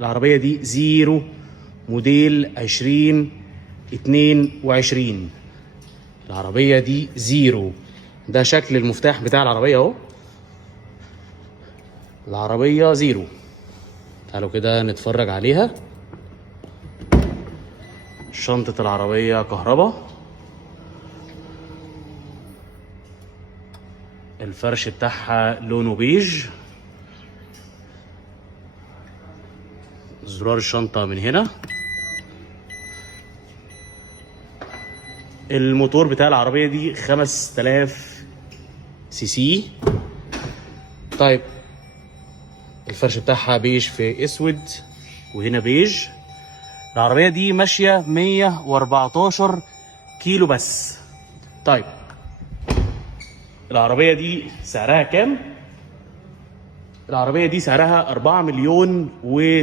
العربية دي زيرو موديل 2022. العربية دي زيرو. ده شكل المفتاح بتاع العربية اهو. العربية زيرو. تعالوا كده نتفرج عليها. شنطة العربية كهرباء. الفرش بتاعها لونه بيج. زرار الشنطة من هنا. الموتور بتاع العربية دي 5000 سي سي. طيب الفرش بتاعها بيج في اسود وهنا بيج. العربية دي ماشية 114 كيلو بس. طيب العربية دي سعرها كام؟ العربية دي سعرها 4 مليون و